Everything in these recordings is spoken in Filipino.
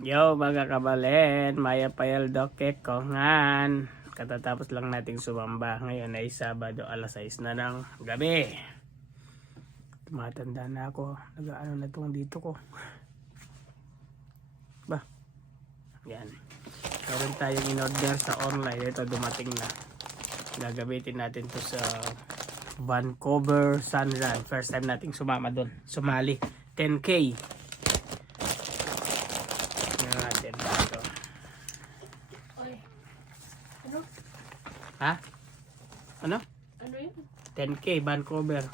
Yo mga kabalen, Maya Payaldo Kekongan. Katatapos lang nating sumamba. Ngayon ay Sabado, alas 6 na ng gabi. Tumatanda na ako. Nag-ano na itong dito ko. Ba? Yan. Meron tayong in-order sa online. Ito dumating na. Gagamitin natin to sa Vancouver Sunrun. First time nating sumama doon. Sumali. 10K. Natin dito. Ano? Ha? Ano? Ano yun? 10K Vancouver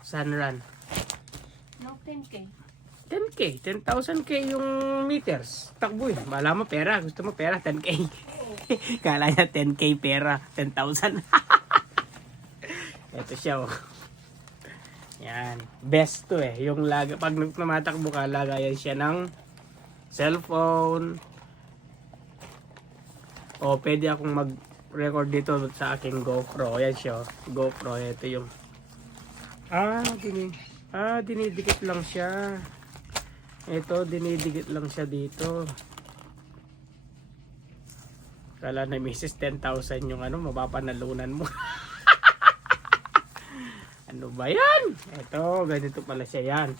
Sunrun. No, 10K. 10K, 10,000K yung meters. Takbo yun. Bala mo pera. Gusto mo pera, 10K. Kala niya 10K pera, 10,000. Ito siya oh. Yan. Best to eh. Yung pag tumatakbo ka, lagayan siya ng cellphone. O pwede akong mag-record dito sa aking GoPro. Yan siya. GoPro. Ito yung dinidikit lang siya. Ito, dinidikit lang siya dito. Kala na misis 10,000 yung mapapanalunan mo. Ano ba yan? Ito, ganito pala siya yan.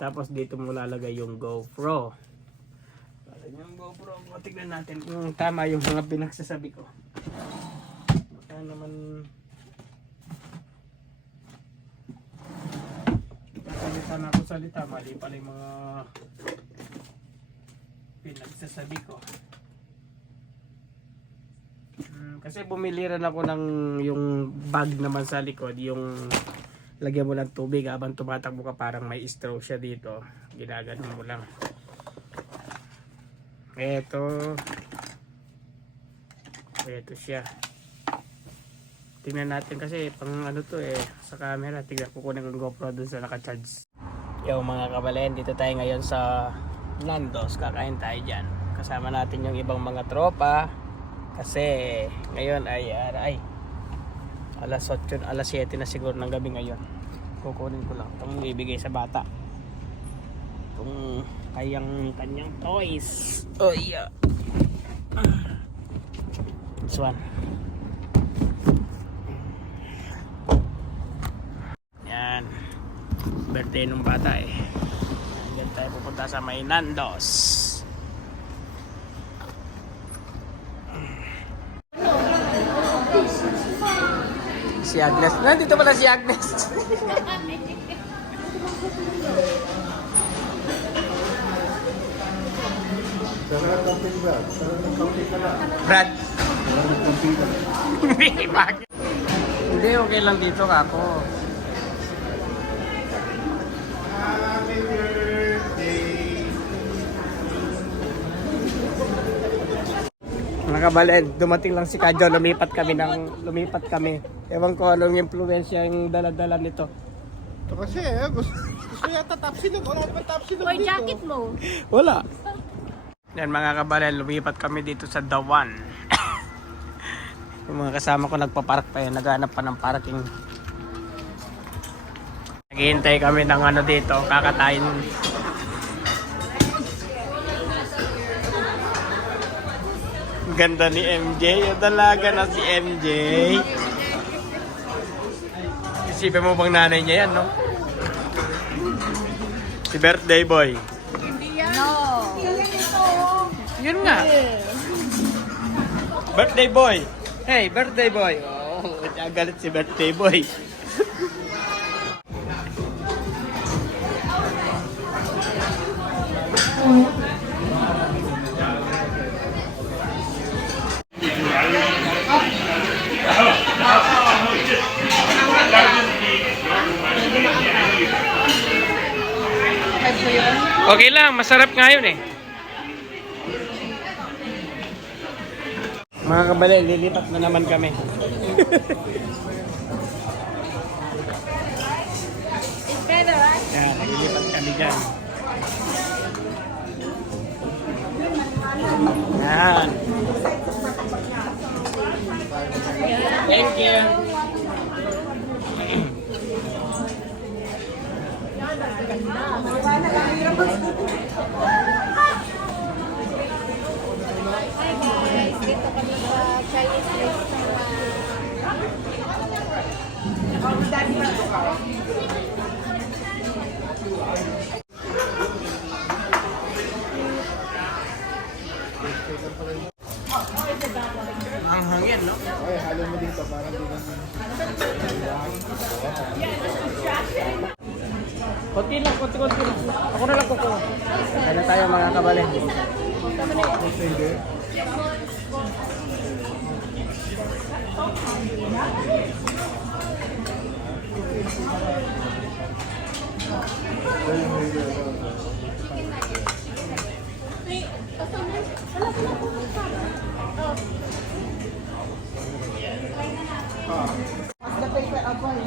Tapos dito mo lalagay yung GoPro. Yung GoPro, tignan natin kung tama yung mga pinagsasabi ko. Baka naman salita na ako salita, mali pala yung mga pinagsasabi ko. Kasi bumili rin ako ng yung bag naman sa likod, yung lagyan mo ng tubig habang tumatakbo ka, parang may straw siya dito. Ginaganon mo lang. Ito siya. Tingnan natin kasi pang to sa camera. Tingnan ko kunin ang GoPro dun sa naka-charge. Yo mga kabalen, dito tayo ngayon sa Nando's. Kakain tayo dyan. Kasama natin yung ibang mga tropa. Kasi ngayon ay alas 8, alas 7 na siguro ng gabi ngayon. Kukunin ko lang itong ibigay sa bata. Itong kanyang toys. Oh yeah. This one. Yan. Birthday nung bata eh. Diyan tayo pupunta sa may Nando's. Si Agnes. Nandito pala si Agnes. Brad. Hindi, okay lang dito ka ako. Mga kabalen, dumating lang si Kadyo, lumipat kami. Ewan ko anong influensya yung dala-dala nito. Ito kasi gusto yata top silog. Wala naman top silog Or dito. jacket mo. Wala. Yan mga kabalen, lumipat kami dito sa The One. Yung mga kasama ko nagpapark pa yun, naghanap pa ng parking. Naghihintay kami ng dito, kakatayin. Ganda ni MJ, yung dalaga na si MJ. Isipin mo bang nanay niya yan, no? Si birthday boy. No. Yun nga. Birthday boy. Hey, birthday boy. Oh, galit si birthday boy. Okay lang, masarap nga yun eh. Mga kabale, lilipat na naman kami. It's better, right? Yan, lilipat kami dyan. Yan. Thank you. Ako na lang kukuha. Kaya na tayo mga kabalen. Hindi.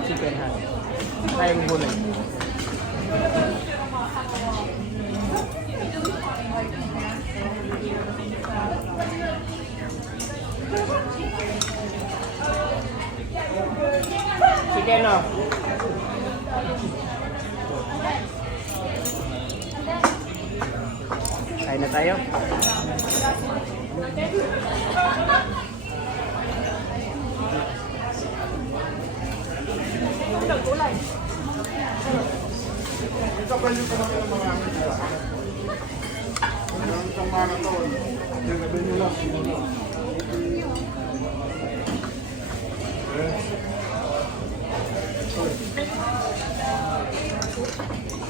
Chicken ha. Tayong gulay. Chicken no. Kain na tayo. Ito pa yung kami ng mga amin. Yung isang marathon. Yung gabi nyo lang.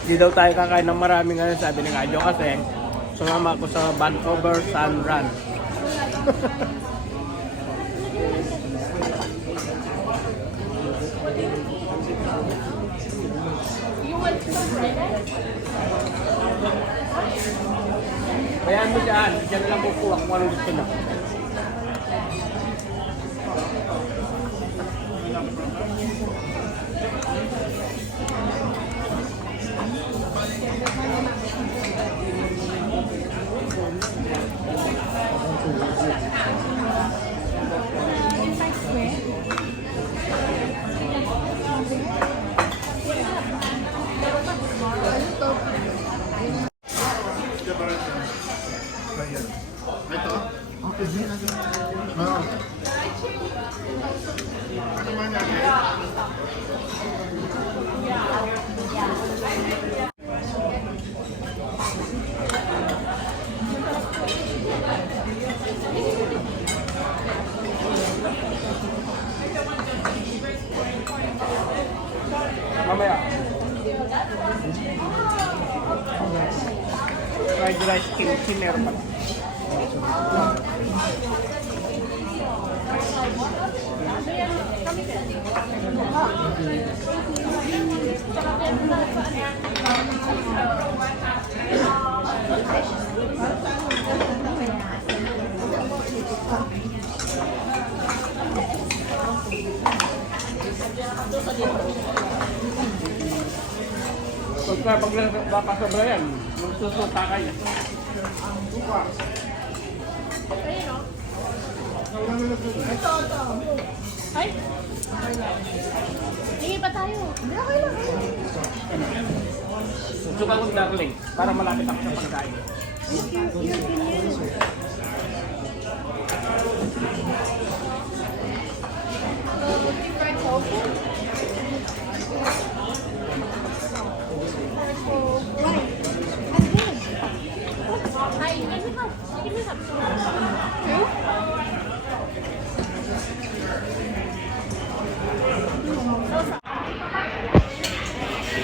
Di daw tayo kakain ng marami ngayon, sabi ni Kadyo kasi sumama ako sa Vancouver Sun Run. Bayaan mo dyan, dyan na lang kukuha kung anong gusto na. Ito? Okay, din. Oo. Ano man yan? Mamaya. Fried rice kimchi meron pa. Pag napasobra yan, magsusuta kayo. Ay! Sige pa tayo. Hindi, okay lang. Suka kong darling, para malapit ako sa pagkain. Ay, give me half. Give me half.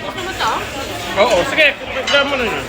Gusto mo to? Oo, sige, dyan mo na yun.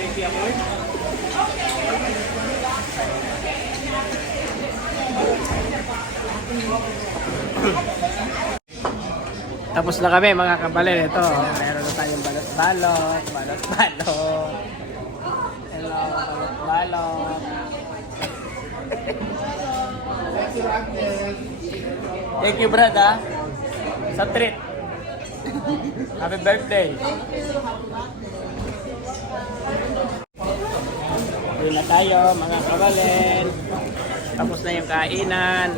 Hindi ako eh. Tapos na kami mga kabalin. Ito, meron na tayong balot-balot. Balot-balot. Hello, balot-balot. Thank you, Brad, ha? Sa treat. Happy birthday. Uwi na tayo, mga kabalin. Tapos na yung kainan.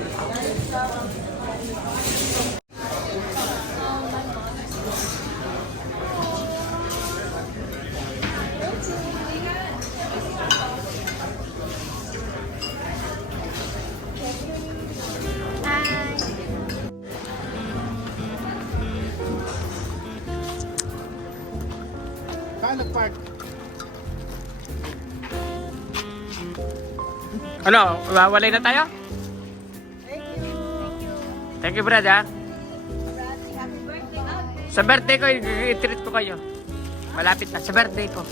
Saan nag-park? Ano, wawalay na tayo? Thank you, Brad, ha? Sa birthday ko, i-treat ko kayo. Malapit na, sa birthday ko.